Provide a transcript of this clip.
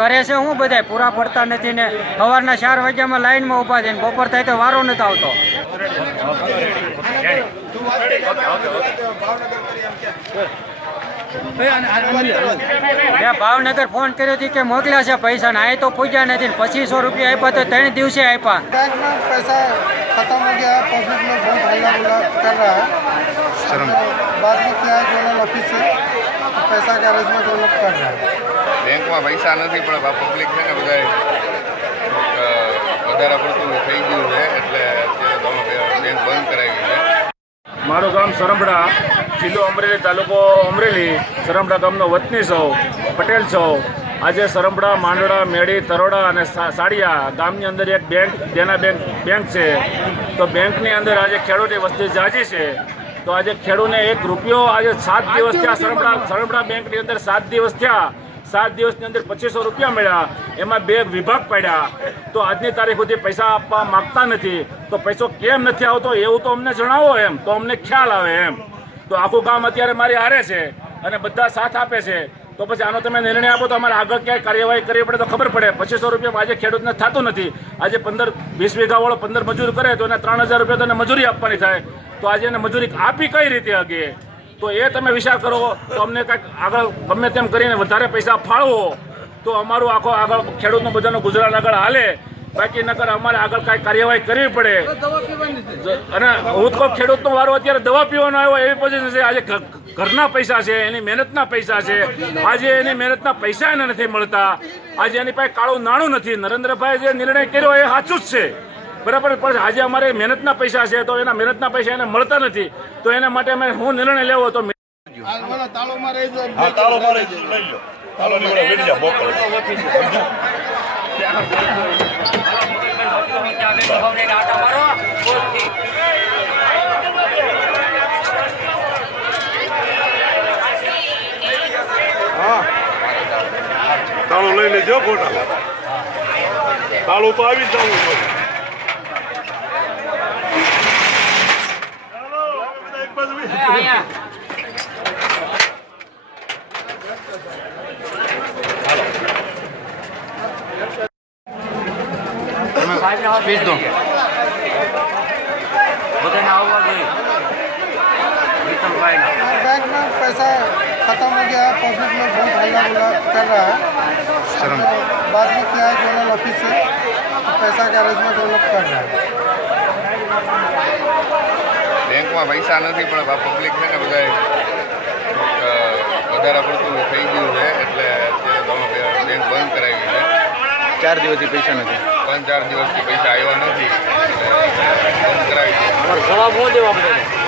કરે છે હું બધા પૂરા પડતા નથી ને સવારના 4 વાગ્યામાં લાઈનમાં ઊભા છે, બપોર થાય તો વારો નથી આવતો. ભાવનગર ફોન કર્યો હતી કે મોકલ્યા છે પૈસા ને, અહીં તો પૂછ્યા નથી. 2500 રૂપિયા આપ્યા તો 3 દિવસે આપ્યા. बैंक में पैसा खत्म हो गया, पब्लिक में बहुत हल्ला गुल्ला कर रहा है। बाद में क्या है जोनल ऑफिस से पैसा का अरेंजमेंट वो लोग कर रहा है। बैंक में पैसा नहीं પણ પબ્લિક છે ને બધા વધારે પડતું થઈ ગયું છે એટલે અત્યારે બેંક બંધ કરાવી છે. મારું ગામ સરંબડા, જિલ્લો અમરેલી, તાલુકો અમરેલી. સરંબડા ગામનો વતની સૌ પટેલ સૌ. આજે સરંબડા, માંડડા, મેડી, તરોડા અને સાડિયા ગામની અંદર એક દેના બેંક છે. તો બેંકની અંદર આજે ખેડૂતની વસ્તી જાજી છે. તો આજે ખેડૂતને 1 રૂપિયો આજે 7 દિવસ થયા સરંબડા બેંકની અંદર 7 દિવસ થયા. 7 દિવસની અંદર 2500 રૂપિયા મળ્યા, એમાં 2 વિભાગ પડ્યા. તો આજની તારીખ સુધી પૈસા આપવા માગતા નથી. તો પૈસો કેમ નથી આવતો એવું તો અમને જણાવો, એમ તો અમને ખ્યાલ આવે એમ. તો આખું ગામ અત્યારે મારી હારે છે અને બધા સાથ આપે છે. તો પછી આનો તમે નિર્ણય આપો તો અમારે આગળ ક્યાંય કાર્યવાહી કરવી પડે તો ખબર પડે. 2500 રૂપિયા આજે ખેડૂતને થતું નથી. આજે 15-20 વીઘાવાળો 15 મજૂર કરે તો એને 3000 રૂપિયા તો એને મજૂરી આપવાની થાય. તો આજે એને મજૂરી આપી કઈ રીતે અગે? તો એ તમે વિચાર કરો. તો અમને કંઈક આગળ ગમે તેમ કરીને વધારે પૈસા ફાળવો તો અમારું આખો આગળ ખેડૂતનું બધાનું ગુજરાત આગળ હાલે. બાકી નકર અમારે આગળ કાંઈ કાર્યવાહી કરવી પડે. અને હું તો ખેડૂતનો વારો અત્યારે દવા પીવાનો આવ્યો એવી પોઝિશન છે. આજે ઘરના પૈસા છે, એની મહેનતના પૈસા છે. આજે એની મહેનતના પૈસા એને નથી મળતા. આજે એની પાસે કાળું નાણું નથી. નરેન્દ્રભાઈ જે નિર્ણય કર્યો એ સાચું જ છે, બરાબર. પણ આજે અમારે મહેનતના પૈસા છે તો એના મહેનતના પૈસા એને મળતા નથી. તો એના માટે અમે હું નિર્ણય લેવો તો તાળું લઈ લેજો. ખોટા તાળું તો આવી જ જવું જોઈએ. સ્પીચ દો બધાને આવવા જોઈએ. बैंक में पैसा खत्म हो गया, पब्लिक में बहुत हल्ला गुल्ला कर रहा है। बाद में क्या है जोनल ऑफिस से पैसा का अरेंजमेंट वो लोग कर रहा है। બેંકમાં પૈસા નથી પણ પબ્લિક છે ને બધા વધારે પડતું થઈ ગયું છે એટલે અત્યારે બેંક બંધ કરાવી છે. 4 દિવસથી પૈસા નથી. 3-4 દિવસથી પૈસા આવ્યા નથી એટલે બંધ કરાવી છે. જવાબ ન દેવા પડે.